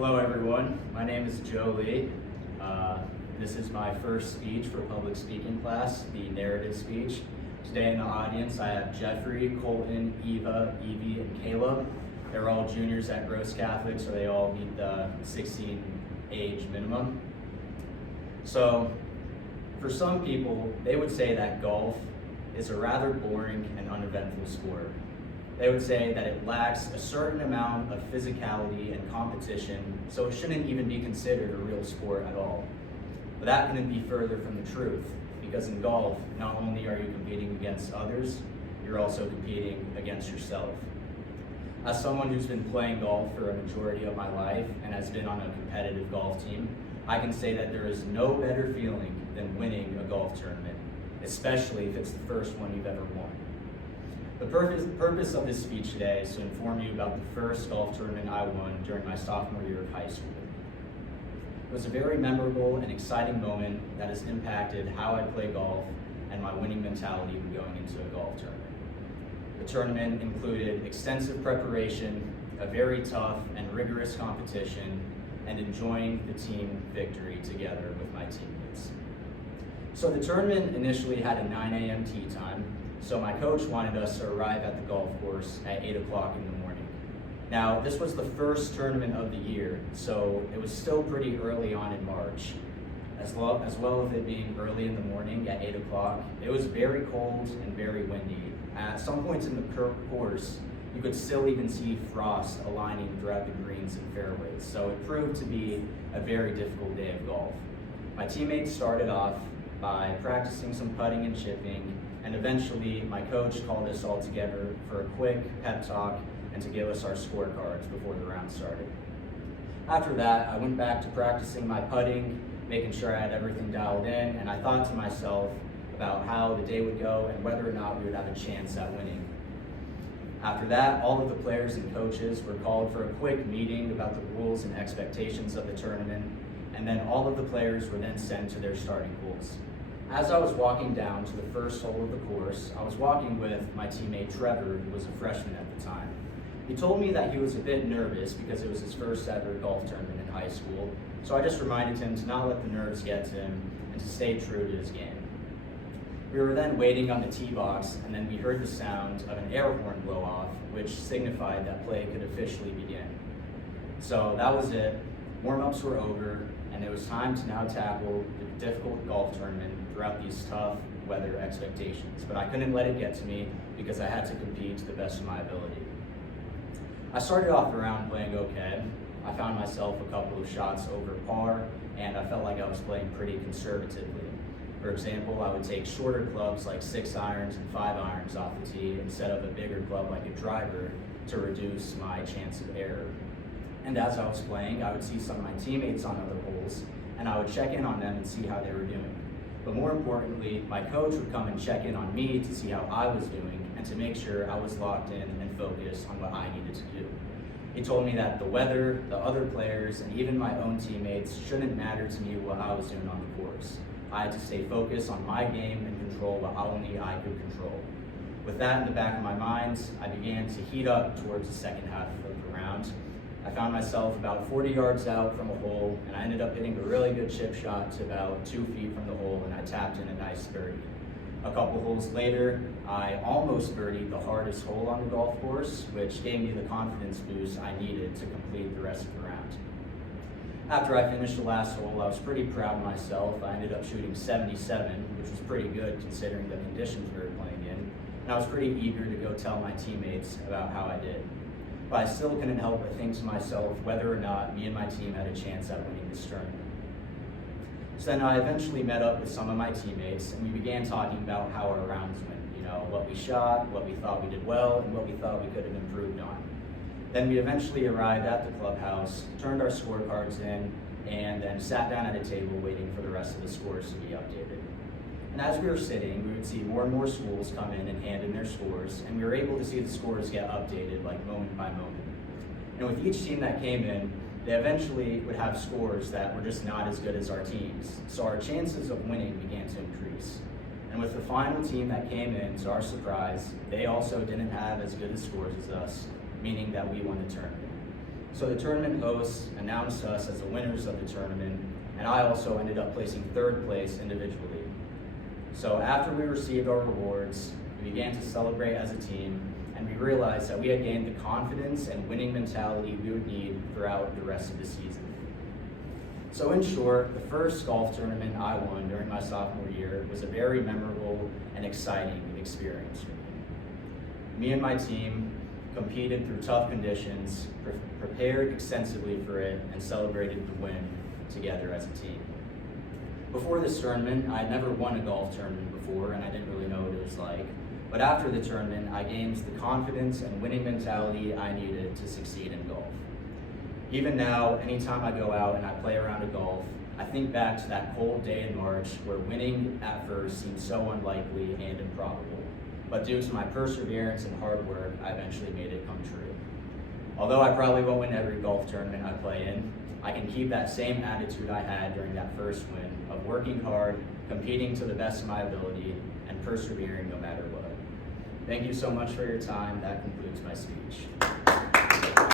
Hello everyone, my name is Joe Lee. This is my first speech for public speaking class, the narrative speech. Today in the audience I have Jeffrey, Colton, Eva, Evie, and Caleb. They're all juniors at Gross Catholic, so they all meet the 16 age minimum. So for some people, they would say that golf is a rather boring and uneventful sport. They would say that it lacks a certain amount of physicality and competition, so it shouldn't even be considered a real sport at all. But that couldn't be further from the truth, because in golf, not only are you competing against others, you're also competing against yourself. As someone who's been playing golf for a majority of my life and has been on a competitive golf team, I can say that there is no better feeling than winning a golf tournament, especially if it's the first one you've ever won. The purpose of this speech today is to inform you about the first golf tournament I won during my sophomore year of high school. It was a very memorable and exciting moment that has impacted how I play golf and my winning mentality when going into a golf tournament. The tournament included extensive preparation, a very tough and rigorous competition, and enjoying the team victory together with my teammates. So the tournament initially had a 9 a.m. tee time, so my coach wanted us to arrive at the golf course at 8 o'clock in the morning. Now, this was the first tournament of the year, so it was still pretty early on in March. As well as it being early in the morning at 8 o'clock, it was very cold and very windy. At some points in the course, you could still even see frost aligning throughout the greens and fairways, so it proved to be a very difficult day of golf. My teammates started off by practicing some putting and chipping, and eventually my coach called us all together for a quick pep talk and to give us our scorecards before the round started. After that, I went back to practicing my putting, making sure I had everything dialed in, and I thought to myself about how the day would go and whether or not we would have a chance at winning. After that, all of the players and coaches were called for a quick meeting about the rules and expectations of the tournament, and then all of the players were then sent to their starting pools. As I was walking down to the first hole of the course, I was walking with my teammate Trevor, who was a freshman at the time. He told me that he was a bit nervous because it was his first ever golf tournament in high school, so I just reminded him to not let the nerves get to him and to stay true to his game. We were then waiting on the tee box, and then we heard the sound of an air horn blow off, which signified that play could officially begin. So that was it. Warm-ups were over, and it was time to now tackle the difficult golf tournament throughout these tough weather expectations. But I couldn't let it get to me because I had to compete to the best of my ability. I started off the round playing okay. I found myself a couple of shots over par, and I felt like I was playing pretty conservatively. For example, I would take shorter clubs like 6 irons and 5 irons off the tee instead of a bigger club like a driver to reduce my chance of error. And as I was playing, I would see some of my teammates on other holes, and I would check in on them and see how they were doing. But more importantly, my coach would come and check in on me to see how I was doing and to make sure I was locked in and focused on what I needed to do. He told me that the weather, the other players, and even my own teammates shouldn't matter to me what I was doing on the course. I had to stay focused on my game and control what only I could control. With that in the back of my mind, I began to heat up towards the second half of the round. I found myself about 40 yards out from a hole, and I ended up hitting a really good chip shot to about 2 feet from the hole, and I tapped in a nice birdie. A couple holes later, I almost birdied the hardest hole on the golf course, which gave me the confidence boost I needed to complete the rest of the round. After I finished the last hole, I was pretty proud of myself. I ended up shooting 77, which was pretty good considering the conditions we were playing in, and I was pretty eager to go tell my teammates about how I did. But I still couldn't help but think to myself whether or not me and my team had a chance at winning this tournament. So then I eventually met up with some of my teammates, and we began talking about how our rounds went. What we shot, what we thought we did well, and what we thought we could have improved on. Then we eventually arrived at the clubhouse, turned our scorecards in, and then sat down at a table waiting for the rest of the scores to be updated. And as we were sitting, we would see more and more schools come in and hand in their scores, and we were able to see the scores get updated like moment by moment. And with each team that came in, they eventually would have scores that were just not as good as our teams. So our chances of winning began to increase. And with the final team that came in, to our surprise, they also didn't have as good as scores as us, meaning that we won the tournament. So the tournament hosts announced us as the winners of the tournament, and I also ended up placing third place individually. So after we received our rewards, we began to celebrate as a team, and we realized that we had gained the confidence and winning mentality we would need throughout the rest of the season. So in short, the first golf tournament I won during my sophomore year was a very memorable and exciting experience for me. Me and my team competed through tough conditions, prepared extensively for it, and celebrated the win together as a team. Before this tournament, I had never won a golf tournament before, and I didn't really know what it was like. But after the tournament, I gained the confidence and winning mentality I needed to succeed in golf. Even now, anytime I go out and I play around a golf, I think back to that cold day in March where winning at first seemed so unlikely and improbable. But due to my perseverance and hard work, I eventually made it come true. Although I probably won't win every golf tournament I play in, I can keep that same attitude I had during that first win of working hard, competing to the best of my ability, and persevering no matter what. Thank you so much for your time. That concludes my speech.